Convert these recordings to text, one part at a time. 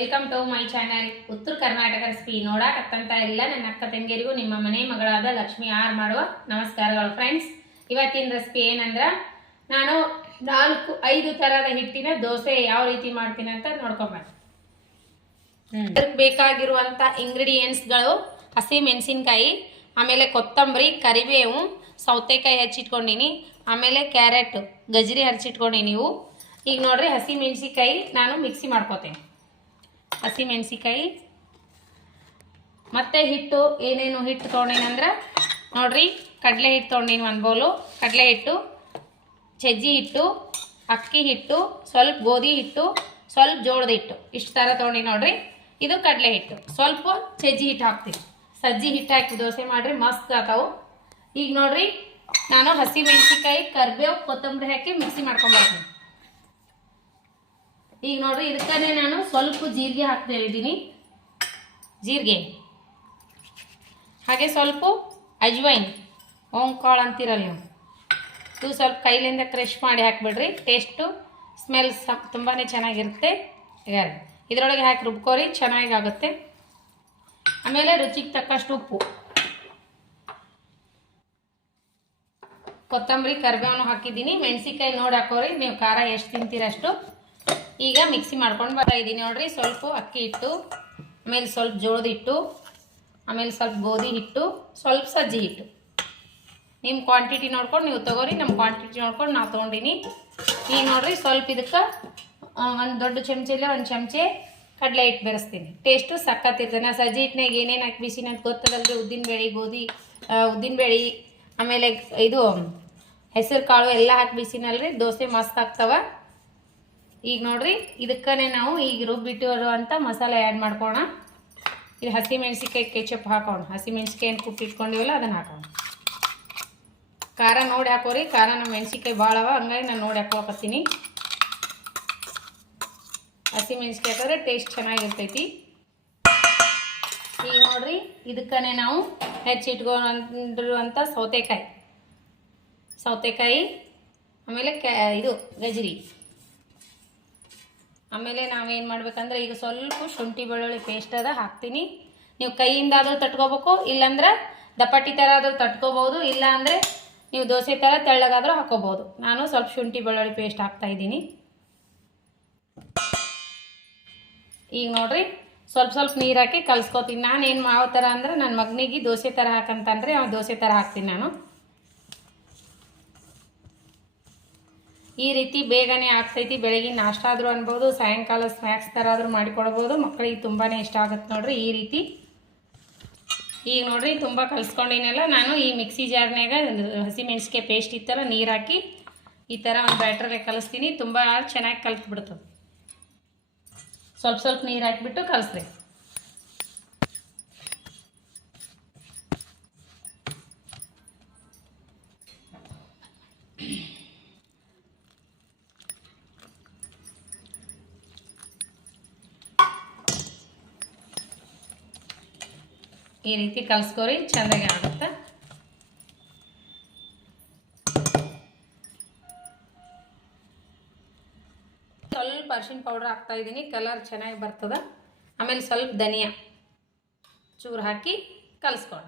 Welcome to my channel ಉತ್ತರ Karnataka recipe ನೋಡಾಕತ್ತಂತ ಎಲ್ಲ ನನ್ನ ಅಕ್ಕ ತಂಗಿಯರಿಗೂ ನಿಮ್ಮ ಮನೆ ಮಗಳಾದ ಲಕ್ಷ್ಮಿ ಆರ್ ಮಾಡುವ ನಮಸ್ಕಾರಗಳು ಫ್ರೆಂಡ್ಸ್. ಇವತ್ತಿನ ರೆಸಿಪಿ ಏನಂದ್ರೆ ನಾನು 4-5 ತರಹದ ಹಿಟ್ಟಿನ ದೋಸೆ ಯಾವ ರೀತಿ ಮಾಡ್ತೀನಿ ಅಂತ ನೋಡ್ಕೊಂಬನ್ನಿ. ಅದಕ್ಕೆ ಬೇಕಾಗಿರುವಂಥ ಇಂಗ್ರೀಡಿಯೆಂಟ್ಸ್ಗಳು ಹಸಿ ಮೆಣಸಿನ್ಕಾಯಿ, ಆಮೇಲೆ ಕೊತ್ತಂಬರಿ, ಕರಿಬೇವು, ಸೌತೆಕಾಯಿ ಹೆಚ್ಚಿಟ್ಕೊಂಡಿನಿ, ಆಮೇಲೆ ಕ್ಯಾರೆಟ್ ಗಜರಿ ಹಚ್ಚಿಟ್ಕೊಂಡಿನಿ. ನೀವು ಈಗ ನೋಡ್ರಿ ಹಸಿ ಮೆಣಸಿನ್ಕಾಯಿ ನಾನು ಮಿಕ್ಸಿ ಮಾಡ್ಕೋತೇನೆ. ಹಸಿ ಮೆಣಸಿನ್ಕಾಯಿ ಮತ್ತು ಹಿಟ್ಟು ಏನೇನು ಹಿಟ್ಟು ತೊಗೊಂಡೇನಂದ್ರೆ ನೋಡ್ರಿ, ಕಡಲೆ ಹಿಟ್ಟು ತೊಗೊಂಡೀನಿ 1 ಬೌಲು, ಕಡಲೆ ಹಿಟ್ಟು, ಸಜ್ಜಿ ಹಿಟ್ಟು, ಅಕ್ಕಿ ಹಿಟ್ಟು, ಸ್ವಲ್ಪ ಗೋಧಿ ಹಿಟ್ಟು, ಸ್ವಲ್ಪ ಜೋಳದ ಹಿಟ್ಟು, ಇಷ್ಟು ಥರ ತೊಗೊಂಡು ನೋಡ್ರಿ. ಇದು ಕಡಲೆ ಹಿಟ್ಟು, ಸ್ವಲ್ಪ ಸಜ್ಜಿ ಹಿಟ್ಟು ಹಾಕ್ತೀನಿ. ಸಜ್ಜಿ ಹಿಟ್ಟು ಹಾಕಿ ದೋಸೆ ಮಾಡಿರಿ ಮಸ್ತ್ ಆತಾವು. ಈಗ ನೋಡ್ರಿ ನಾನು ಹಸಿ ಮೆಣಸಿನ್ಕಾಯಿ, ಕರಿಬೇವು, ಕೊತ್ತಂಬರಿ ಹಾಕಿ ಮಿಕ್ಸಿ ಮಾಡ್ಕೊಂಬರ್ತೀನಿ. ಈಗ ನೋಡ್ರಿ ಇದಕ್ಕೇ ನಾನು ಸ್ವಲ್ಪ ಜೀರಿಗೆ ಹಾಕ್ತಾ ಇದ್ದೀನಿ, ಜೀರಿಗೆ, ಹಾಗೆ ಸ್ವಲ್ಪ ಅಜ್ವೈನ್, ಓಂಕಾಳು ಅಂತಿರಲ್ಲ ನೀವು, ಇದು ಸ್ವಲ್ಪ ಕೈಲಿಂದ ಕ್ರಷ್ ಮಾಡಿ ಹಾಕಿಬಿಡ್ರಿ. ಟೇಸ್ಟು ಸ್ಮೆಲ್ ತುಂಬಾ ಚೆನ್ನಾಗಿರುತ್ತೆ. ಈಗ ಇದರೊಳಗೆ ಹಾಕಿ ರುಬ್ಕೋರಿ, ಚೆನ್ನಾಗಾಗುತ್ತೆ. ಆಮೇಲೆ ರುಚಿಗೆ ತಕ್ಕಷ್ಟು ಉಪ್ಪು, ಕೊತ್ತಂಬರಿ, ಕರಿಬೇವನ್ನು ಹಾಕಿದ್ದೀನಿ. ಮೆಣಸಿನ್ಕಾಯಿ ನೋಡಿ ಹಾಕೋರಿ, ನೀವು ಖಾರ ಎಷ್ಟು ತಿಂತೀರಷ್ಟು. ಈಗ ಮಿಕ್ಸಿ ಮಾಡ್ಕೊಂಡು ಬರ್ತಾ ಇದ್ದೀನಿ ನೋಡ್ರಿ. ಸ್ವಲ್ಪ ಅಕ್ಕಿ ಹಿಟ್ಟು, ಆಮೇಲೆ ಸ್ವಲ್ಪ ಜೋಳದ ಹಿಟ್ಟು, ಆಮೇಲೆ ಸ್ವಲ್ಪ ಗೋಧಿ ಹಿಟ್ಟು, ಸ್ವಲ್ಪ ಸಜ್ಜಿ ಹಿಟ್ಟು. ನಿಮ್ಮ ಕ್ವಾಂಟಿಟಿ ನೋಡ್ಕೊಂಡು ನೀವು ತೊಗೋರಿ, ನಮ್ಮ ಕ್ವಾಂಟಿಟಿ ನೋಡ್ಕೊಂಡು ನಾವು ತೊಗೊಂಡಿನಿ. ಈಗ ನೋಡ್ರಿ ಸ್ವಲ್ಪ ಇದಕ್ಕೆ ಒಂದು ದೊಡ್ಡ ಚಮಚೆಲ್ಲ 1 ಚಮಚೆ ಕಡಲೆ ಹಿಟ್ಟು ಬೆರೆಸ್ತೀನಿ. ಟೇಸ್ಟು ಸಕ್ಕತ್ತಿರ್ತದೆ. ನಾ ಸಜ್ಜಿ ಹಿಟ್ಟಿನಾಗ ಏನೇನು ಹಾಕಿ ಬಿಸಿನ ಅಂತ ಗೊತ್ತದಲ್ರಿ. ಉದ್ದಿನಬೇಳೆ, ಗೋಧಿ, ಉದ್ದಿನಬೇಳೆ, ಆಮೇಲೆ ಇದು ಹೆಸರು ಕಾಳು ಎಲ್ಲ ಹಾಕಿ ಬಿಸಿನಲ್ರಿ, ದೋಸೆ ಮಸ್ತ್ ಆಗ್ತವೆ. ಈಗ ನೋಡ್ರಿ ಇದಕ್ಕೇ ನಾವು ಈಗ ರುಬ್ಬಿಟ್ಟಿರುವಂಥ ಮಸಾಲೆ ಆ್ಯಡ್ ಮಾಡ್ಕೋಣ. ಇದು ಹಸಿ ಮೆಣಸಿನ್ಕಾಯಿ ಕೆಚಪ್ ಹಾಕೋಣ. ಹಸಿ ಮೆಣಸಿನ್ಕಾಯಿ ಏನು ಕುಟ್ಟಿಟ್ಕೊಂಡಿವಲ್ಲ ಅದನ್ನು ಹಾಕೋಣ. ಖಾರ ನೋಡಿ ಹಾಕೋರಿ, ಖಾರ ನಮ್ಮ ಮೆಣಸಿನ್ಕಾಯಿ ಭಾಳ ಅವ, ಹಂಗಾಗಿ ನಾನು ನೋಡಿ ಹಾಕೋಕತ್ತೀನಿ. ಹಸಿ ಮೆಣಸಿನ್ಕಾಯಿ ಹಾಕಿದ್ರೆ ಟೇಸ್ಟ್ ಚೆನ್ನಾಗಿರ್ತೈತಿ. ಈಗ ನೋಡ್ರಿ ಇದಕ್ಕೇ ನಾವು ಹೆಚ್ಚಿಟ್ಕೊಂಡಿರುವಂಥ ಸೌತೆಕಾಯಿ, ಆಮೇಲೆ ಇದು ಗಜರಿ, ಆಮೇಲೆ ನಾವೇನು ಮಾಡ್ಬೇಕಂದ್ರೆ ಈಗ ಸ್ವಲ್ಪ ಶುಂಠಿ ಬೆಳ್ಳುಳ್ಳಿ ಪೇಸ್ಟ್ ಅದ ಹಾಕ್ತೀನಿ. ನೀವು ಕೈಯಿಂದ ಆದರೂ ತಟ್ಕೋಬೇಕು, ಇಲ್ಲಾಂದ್ರೆ ದಪಾಟಿ ಥರ ಆದರೂ ತಟ್ಕೋಬೋದು, ಇಲ್ಲ ಅಂದರೆ ನೀವು ದೋಸೆ ಥರ ತೆಳ್ಳಗಾದರೂ ಹಾಕೋಬೋದು. ನಾನು ಸ್ವಲ್ಪ ಶುಂಠಿ ಬೆಳ್ಳುಳ್ಳಿ ಪೇಸ್ಟ್ ಹಾಕ್ತಾಯಿದ್ದೀನಿ. ಈಗ ನೋಡ್ರಿ ಸ್ವಲ್ಪ ನೀರು ಹಾಕಿ ಕಲಿಸ್ಕೊತೀನಿ. ನಾನು ಏನು ಮಾಡೋ ಥರ ಅಂದ್ರೆ ನನ್ನ ಮಗನಿಗೆ ದೋಸೆ ಥರ ಹಾಕಂತಂದರೆ ಅವ್ನು ದೋಸೆ ಥರ ಹಾಕ್ತೀನಿ ನಾನು. ಈ ರೀತಿ ಬೇಗನೆ ಆಗ್ತೈತಿ. ಬೆಳಗಿನ ನಾಷ್ಟ ಆದರೂ ಅನ್ಬೋದು, ಸಾಯಂಕಾಲ ಸ್ನ್ಯಾಕ್ಸ್ ಥರ ಆದರೂ ಮಾಡಿಕೊಡ್ಬೋದು. ಮಕ್ಕಳಿಗೆ ತುಂಬಾ ಇಷ್ಟ ಆಗುತ್ತೆ ನೋಡ್ರಿ ಈ ರೀತಿ. ಈಗ ನೋಡ್ರಿ ತುಂಬ ಕಲಿಸ್ಕೊಂಡಿನಲ್ಲ ನಾನು. ಈ ಮಿಕ್ಸಿ ಜಾರ್ನಾಗ ಹಸಿ ಮೆಣಸಿನ್ಕಾಯಿ ಪೇಸ್ಟ್ ಇತ್ತಲ್ಲ, ನೀರು ಹಾಕಿ ಈ ಥರ ಒಂದು ಬ್ಯಾಟ್ರಲ್ಲಿ ಕಲಿಸ್ತೀನಿ. ತುಂಬ ಚೆನ್ನಾಗಿ ಕಲಿತ್ಬಿಡ್ತದೆ. ಸ್ವಲ್ಪ ನೀರು ಹಾಕಿಬಿಟ್ಟು ಕಲಿಸ್ರಿ. ಈ ರೀತಿ ಕಲಿಸ್ಕೋರಿ, ಚೆಂದಾಗಿ ಆಗುತ್ತೆ. ಸ್ವಲ್ಪ ಅರಿಶಿನ ಪೌಡ್ರ್ ಹಾಕ್ತಾ ಇದ್ದೀನಿ, ಕಲರ್ ಚೆನ್ನಾಗಿ ಬರ್ತದೆ. ಆಮೇಲೆ ಸ್ವಲ್ಪ ಧನಿಯಾ ಚೂರು ಹಾಕಿ ಕಲಿಸ್ಕೋಣ.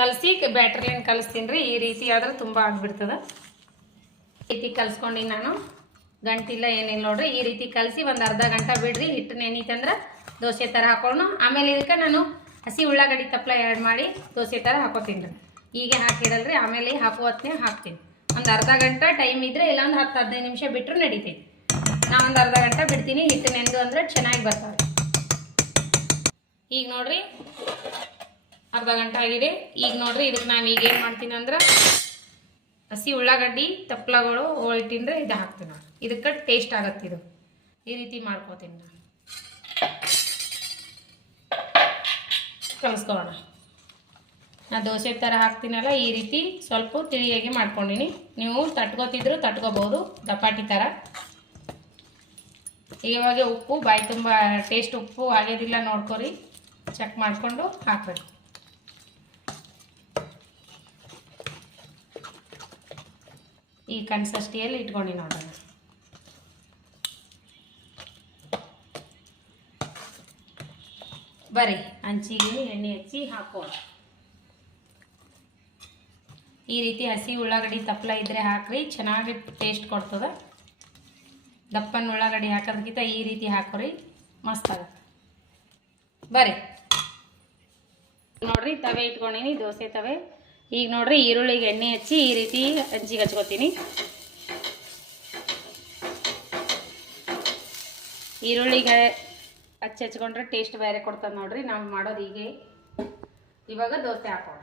ಕಲಸಿ ಬ್ಯಾಟ್ರಿಯನ್ನು ಕಲಿಸ್ತೀನಿ ರೀ. ಈ ರೀತಿ ಆದ್ರೆ ತುಂಬ ಆಗಿಬಿಡ್ತದೆ. ಈ ರೀತಿ ಕಲಿಸ್ಕೊಂಡು ನಾನು ಗಂಟಿಲ್ಲ ಏನಿಲ್ಲ ನೋಡ್ರಿ. ಈ ರೀತಿ ಕಲಸಿ ಒಂದು ಅರ್ಧ ಗಂಟೆ ಬಿಡ್ರಿ. ಹಿಟ್ಟು ನೆನೀತಂದ್ರೆ ದೋಸೆ ಥರ ಹಾಕೊಂಡು, ಆಮೇಲೆ ಇದಕ್ಕೆ ನಾನು ಹಸಿ ಉಳ್ಳಾಗಡ್ಡಿ ತಪ್ಪಲ ಆ್ಯಡ್ ಮಾಡಿ ದೋಸೆ ಥರ ಹಾಕೋತೀನಿ ರೀ. ಈಗ ಹಾಕಿರಲ್ರಿ, ಆಮೇಲೆ ಹಾಕೋ ಹೊತ್ತಿಗೆ ಹಾಕ್ತೀನಿ. ಒಂದು ಅರ್ಧ ಗಂಟೆ ಟೈಮ್ ಇದ್ದರೆ, ಇಲ್ಲ ಒಂದು 10-15 ನಿಮಿಷ ಬಿಟ್ಟರು ನಡೀತೈತಿ. ನಾನು ಒಂದು ಅರ್ಧ ಗಂಟೆ ಬಿಡ್ತೀನಿ, ಹಿಟ್ಟು ನೆನೆದು ಅಂದರೆ ಚೆನ್ನಾಗಿ ಬರ್ತಾವೆ. ಈಗ ನೋಡ್ರಿ ಅರ್ಧ ಗಂಟೆ ಆಗಿದೆ. ಈಗ ನೋಡ್ರಿ ಇದಕ್ಕೆ ನಾವು ಈಗ ಏನು ಮಾಡ್ತೀನಿ ಅಂದ್ರೆ ಹಸಿ ಉಳ್ಳಾಗಡ್ಡಿ ತಪ್ಪಲಗಳು ಇಟ್ಟಿನ್ರೆ ಇದು ಹಾಕ್ತೀನಿ ನಾನು. ಇದಕ್ಕೆ ಟೇಸ್ಟ್ ಆಗತ್ತೆ. ಇದು ಈ ರೀತಿ ಮಾಡ್ಕೋತೀನಿ ನಾನು. ಕಲಿಸ್ಕೊಳ್ಳೋಣ. ನಾನು ದೋಸೆ ಥರ ಹಾಕ್ತೀನಲ್ಲ, ಈ ರೀತಿ ಸ್ವಲ್ಪ ತಿಳಿಯಾಗಿ ಮಾಡ್ಕೊಂಡಿನಿ. ನೀವು ತಟ್ಕೋತಿದ್ರು ತಟ್ಕೋಬೋದು, ದಪಾಟಿ ಥರ. ಇವಾಗ ಉಪ್ಪು ಬಾಯಿ ತುಂಬ ಟೇಸ್ಟ್ ಉಪ್ಪು ಆಗೋದಿಲ್ಲ ನೋಡ್ಕೊರಿ, ಚೆಕ್ ಮಾಡಿಕೊಂಡು ಹಾಕಬೇಕು. ಈ ಕನ್ಸಿಸ್ಟೆನ್ಸಿಯಲ್ಲಿ ಇಟ್ಕೊಂಡು ನೋಡೋಣ. ಬರೀ ಹಂಚಿಗೆ ಎಣ್ಣೆ ಹಚ್ಚಿ ಹಾಕೋಣ. ಈ ರೀತಿ ಹಸಿ ಉಳ್ಳಾಗಡ್ಡಿ ತಪ್ಪಲ ಇದ್ದರೆ ಹಾಕ್ರಿ, ಚೆನ್ನಾಗಿ ಟೇಸ್ಟ್ ಕೊಡ್ತದೆ. ದಪ್ಪನ ಉಳ್ಳಾಗಡ್ಡಿ ಹಾಕೋದಕ್ಕಿಂತ ಈ ರೀತಿ ಹಾಕೋರಿ, ಮಸ್ತ್ ಆಗುತ್ತೆ. ಬರ್ರಿ ನೋಡ್ರಿ, ತವೆ ಇಟ್ಕೊಂಡಿನಿ, ದೋಸೆ ತವೆ. ಈಗ ನೋಡ್ರಿ ಈರುಳ್ಳಿಗೆ ಎಣ್ಣೆ ಹಚ್ಚಿ ಈ ರೀತಿ ಹಂಚಿಗೆ ಹಚ್ಕೋತೀನಿ. ಈರುಳ್ಳಿಗೆ ಹಚ್ಕೊಂಡ್ರೆ ಟೇಸ್ಟ್ ಬೇರೆ ಕೊಡ್ತದೆ ನೋಡ್ರಿ. ನಾವು ಮಾಡೋದು ಹೀಗೆ. ಇವಾಗ ದೋಸೆ ಹಾಕೋಣ.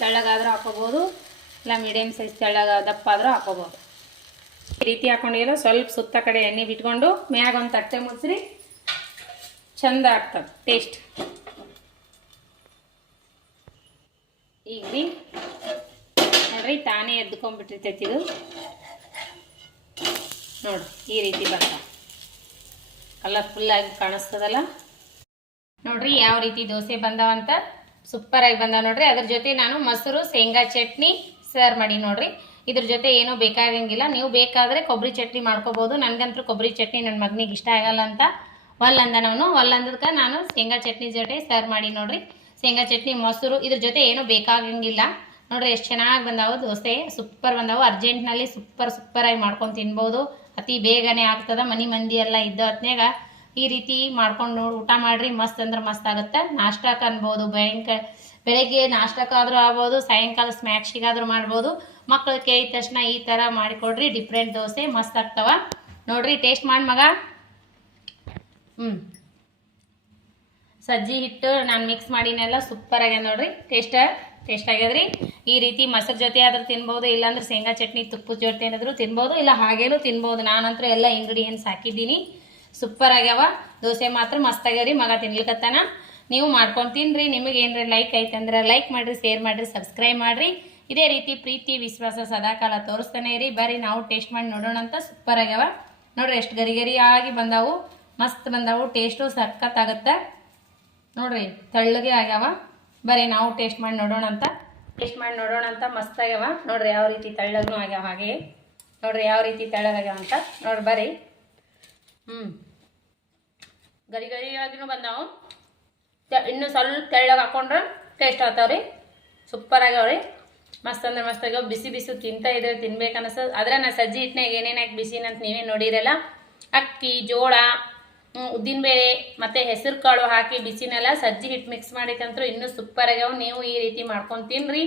ತೆಳ್ಳಗಾದ್ರೂ ಹಾಕೋಬೋದು, ಇಲ್ಲ ಮೀಡಿಯಮ್ ಸೈಜ್ ತೆಳ್ಳಗ ದಪ್ಪ ಆದರೂ ಹಾಕೋಬೋದು. ಈ ರೀತಿ ಹಾಕೊಂಡಿರೋ ಸ್ವಲ್ಪ ಸುತ್ತ ಕಡೆ ಎಣ್ಣೆ ಬಿಟ್ಕೊಂಡು ಮ್ಯಾಗ ಒಂದು ತಟ್ಟೆ ಮುಚ್ಚ್ರಿ, ಚಂದ ಆಗ್ತದೆ ಟೇಸ್ಟ್. ಈಗ ರೀ ನೋಡ್ರಿ ತಾನೇ ಎದ್ಕೊಂಡ್ಬಿಟ್ಟಿರ್ತೈತಿ ಇದು. ನೋಡ್ರಿ ಈ ರೀತಿ ಬರ್ತ ಕಲರ್ಫುಲ್ಲಾಗಿ ಕಾಣಿಸ್ತದಲ್ಲ. ನೋಡ್ರಿ ಯಾವ ರೀತಿ ದೋಸೆ ಬಂದಾವಂತ, ಸೂಪರಾಗಿ ಬಂದಾವ ನೋಡ್ರಿ. ಅದ್ರ ಜೊತೆ ನಾನು ಮೊಸರು ಶೇಂಗಾ ಚಟ್ನಿ ಸರ್ವ್ ಮಾಡಿ ನೋಡ್ರಿ. ಇದ್ರ ಜೊತೆ ಏನೂ ಬೇಕಾಗಂಗಿಲ್ಲ. ನೀವು ಬೇಕಾದರೆ ಕೊಬ್ಬರಿ ಚಟ್ನಿ ಮಾಡ್ಕೋಬೋದು. ನನಗಂತೂ ಕೊಬ್ಬರಿ ಚಟ್ನಿ ನನ್ನ ಮಗನಿಗೆ ಇಷ್ಟ ಆಗಲ್ಲ ಅಂತ ಒಲ್ಲಂದಕ್ಕೆ ನಾನು ಶೇಂಗಾ ಚಟ್ನಿ ಜೊತೆ ಸರ್ವ್ ಮಾಡಿ ನೋಡ್ರಿ. ಶೇಂಗಾ ಚಟ್ನಿ ಮೊಸರು ಇದ್ರ ಜೊತೆ ಏನೂ ಬೇಕಾಗಂಗಿಲ್ಲ. ನೋಡ್ರಿ ಎಷ್ಟು ಚೆನ್ನಾಗಿ ಬಂದಾವು ದೋಸೆ, ಸೂಪರ್ ಬಂದಾವು. ಅರ್ಜೆಂಟ್ನಲ್ಲಿ ಸೂಪರಾಗಿ ಮಾಡ್ಕೊಂಡು ತಿನ್ಬೋದು. ಅತಿ ಬೇಗನೆ ಆಗ್ತದೆ. ಮಂದಿ ಎಲ್ಲ ಇದ್ದ ಹೊತ್ನ್ಯಾಗ ಈ ರೀತಿ ಮಾಡ್ಕೊಂಡು ಊಟ ಮಾಡಿರಿ, ಮಸ್ತ್ ಅಂದ್ರೆ ಮಸ್ತ್ ಆಗುತ್ತೆ. ನಾಷ್ಟಕ್ಕೆ ಅನ್ಬೋದು, ಬೆಳಗ್ಗೆ ನಾಷ್ಟಕ್ಕಾದ್ರೂ ಆಗ್ಬೋದು, ಸಾಯಂಕಾಲ ಸ್ನ್ಯಾಕ್ಸಿಗಾದ್ರೂ ಮಾಡ್ಬೋದು. ಮಕ್ಕಳು ಕೇಳಿದ ತಕ್ಷಣ ಈ ಥರ ಮಾಡಿಕೊಡ್ರಿ. ಡಿಫ್ರೆಂಟ್ ದೋಸೆ ಮಸ್ತ್ ಆಗ್ತಾವ ನೋಡ್ರಿ. ಟೇಸ್ಟ್ ಮಾಡಿ ಮಗ. ಸಜ್ಜಿ ಹಿಟ್ಟು ನಾನು ಮಿಕ್ಸ್ ಮಾಡಿನೆಲ್ಲ ಸೂಪರ್ ಆಗ್ಯದ ನೋಡ್ರಿ. ಟೇಸ್ಟ್ ಆಗ್ಯದ್ರಿ. ಈ ರೀತಿ ಮೊಸರು ಜೊತೆ ಆದ್ರೂ ತಿನ್ಬೋದು, ಇಲ್ಲಾಂದ್ರೆ ಶೇಂಗಾ ಚಟ್ನಿ ತುಪ್ಪದ ಜೊತೆ ಏನಾದರೂ ತಿನ್ಬೋದು, ಇಲ್ಲ ಹಾಗೇನೂ ತಿನ್ಬೋದು. ನಾನಂತೂ ಎಲ್ಲ ಇಂಗ್ರೀಡಿಯೆಂಟ್ಸ್ ಹಾಕಿದ್ದೀನಿ. ಸೂಪರ್ ಆಗ್ಯಾವ ದೋಸೆ ಮಾತ್ರ ಮಸ್ತ್ ಆಗ್ಯಾವ್ರಿ. ಮಗ ತಿನ್ಲಿಕತ್ತಾನ. ನೀವು ಮಾಡ್ಕೊಂಡು ತಿನ್ರಿ. ನಿಮಗೆ ಏನ್ರಿ ಲೈಕ್ ಐತಂದ್ರೆ ಲೈಕ್ ಮಾಡಿರಿ, ಶೇರ್ ಮಾಡಿರಿ, ಸಬ್ಸ್ಕ್ರೈಬ್ ಮಾಡಿರಿ. ಇದೇ ರೀತಿ ಪ್ರೀತಿ ವಿಶ್ವಾಸ ಸದಾಕಾಲ ತೋರಿಸ್ತಾನೆ ಇರಿ. ಬರ್ರಿ ನಾವು ಟೇಸ್ಟ್ ಮಾಡಿ ನೋಡೋಣ ಅಂತ. ಸೂಪರ್ ಆಗ್ಯಾವ ನೋಡ್ರಿ. ಎಷ್ಟು ಗರಿ ಆಗಿ ಬಂದಾವು, ಮಸ್ತ್ ಬಂದಾವು. ಟೇಸ್ಟು ಸಖತ್ತಾಗತ್ತೆ ನೋಡ್ರಿ. ತೆಳ್ಳಗೆ ಆಗ್ಯಾವ. ಬರ್ರಿ ನಾವು ಟೇಸ್ಟ್ ಮಾಡಿ ನೋಡೋಣ ಅಂತ. ಮಸ್ತ್ ಆಗ್ಯಾವ ನೋಡ್ರಿ. ಯಾವ ರೀತಿ ತೆಳ್ಳಗೂ ಆಗ್ಯಾವ, ಹಾಗೆ ನೋಡ್ರಿ ಯಾವ ರೀತಿ ತೆಳ್ಳಗಾಗ್ಯಾವ ಅಂತ ನೋಡ್ರಿ. ಬರ್ರಿ ಗರಿಯಾಗಿನೂ ಬಂದಾವು. ಇನ್ನೂ ಸ್ವಲ್ಪ ತೆಳ್ಳಗೆ ಹಾಕೊಂಡ್ರೆ ಟೇಸ್ಟ್ ಆಗ್ತಾವ್ರಿ. ಸೂಪರ್ ಆಗ್ಯಾವ್ರಿ. ಮಸ್ತ್ ಅಂದ್ರೆ ಮಸ್ತ್ ಆಗ್ಯಾವ. ಬಿಸಿ ತಿಂತಾ ಇದ್ರೆ ತಿನ್ಬೇಕನ್ನಿಸ್ತದೆ. ಆದ್ರೆ ನಾ ಸಜ್ಜಿ ಹಿಟ್ಟಿನಾಗ ಏನೇನು ಹಾಕಿ ಬಿಸಿನಂತ ನೀವೇ ನೋಡಿರಲ್ಲ. ಅಕ್ಕಿ, ಜೋಳ, ಉದ್ದಿನಬೇಳೆ ಮತ್ತು ಹೆಸರು ಕಾಳು ಹಾಕಿ ಬಿಸಿನೆಲ್ಲ ಸಜ್ಜಿ ಹಿಟ್ಟು ಮಿಕ್ಸ್ ಮಾಡಿಕಂತೂ ಇನ್ನೂ ಸೂಪರ್ ಆಗ್ಯಾವ. ನೀವು ಈ ರೀತಿ ಮಾಡ್ಕೊಂಡು ತಿನ್ನಿರಿ.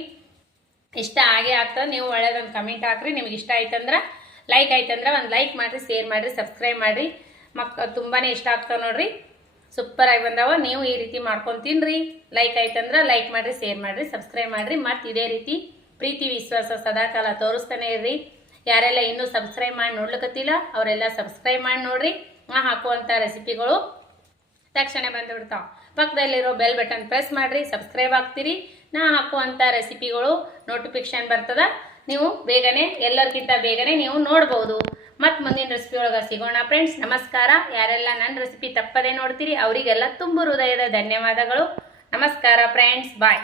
ಇಷ್ಟ ಆಗೇ ಆಗ್ತದೆ. ನೀವು ಒಳ್ಳೆದೊಂದು ಕಮೆಂಟ್ ಹಾಕ್ರಿ. ನಿಮ್ಗೆ ಇಷ್ಟ ಆಯ್ತಂದ್ರೆ ಲೈಕ್ ಆಯ್ತಂದ್ರೆ ಒಂದು ಲೈಕ್ ಮಾಡಿರಿ, ಶೇರ್ ಮಾಡಿರಿ, ಸಬ್ಸ್ಕ್ರೈಬ್ ಮಾಡಿರಿ. ತುಂಬಾ ಇಷ್ಟ ಆಗ್ತಾವೆ ನೋಡ್ರಿ. ಸೂಪರಾಗಿ ಬಂದಾವ. ನೀವು ಈ ರೀತಿ ಮಾಡ್ಕೊಂಡು ತಿನ್ನಿರಿ. ಲೈಕ್ ಆಯ್ತಂದ್ರೆ ಲೈಕ್ ಮಾಡಿರಿ, ಶೇರ್ ಮಾಡಿರಿ, ಸಬ್ಸ್ಕ್ರೈಬ್ ಮಾಡಿರಿ. ಮತ್ತು ಇದೇ ರೀತಿ ಪ್ರೀತಿ ವಿಶ್ವಾಸ ಸದಾಕಾಲ ತೋರಿಸ್ತಾನೆ ಇರ್ರಿ. ಯಾರೆಲ್ಲ ಇನ್ನೂ ಸಬ್ಸ್ಕ್ರೈಬ್ ಮಾಡಿ ನೋಡ್ಲಿಕ್ಕತ್ತಿಲ್ಲ ಅವರೆಲ್ಲ ಸಬ್ಸ್ಕ್ರೈಬ್ ಮಾಡಿ ನೋಡ್ರಿ. ನಾ ಹಾಕುವಂಥ ರೆಸಿಪಿಗಳು ತಕ್ಷಣ ಬಂದುಬಿಡ್ತಾವೆ. ಪಕ್ಕದಲ್ಲಿರೋ ಬೆಲ್ ಬಟನ್ ಪ್ರೆಸ್ ಮಾಡಿರಿ, ಸಬ್ಸ್ಕ್ರೈಬ್ ಆಗ್ತೀರಿ. ನಾ ಹಾಕುವಂಥ ರೆಸಿಪಿಗಳು ನೋಟಿಫಿಕೇಶನ್ ಬರ್ತದ. ನೀವು ಬೇಗನೆ, ಎಲ್ಲರಿಗಿಂತ ಬೇಗನೆ ನೀವು ನೋಡ್ಬೋದು. ಮತ್ತು ಮುಂದಿನ ರೆಸಿಪಿ ಒಳಗೆ ಸಿಗೋಣ ಫ್ರೆಂಡ್ಸ್. ನಮಸ್ಕಾರ. ಯಾರೆಲ್ಲ ನನ್ನ ರೆಸಿಪಿ ತಪ್ಪದೇ ನೋಡ್ತೀರಿ ಅವರಿಗೆಲ್ಲ ತುಂಬ ಹೃದಯದ ಧನ್ಯವಾದಗಳು. ನಮಸ್ಕಾರ ಫ್ರೆಂಡ್ಸ್. ಬಾಯ್.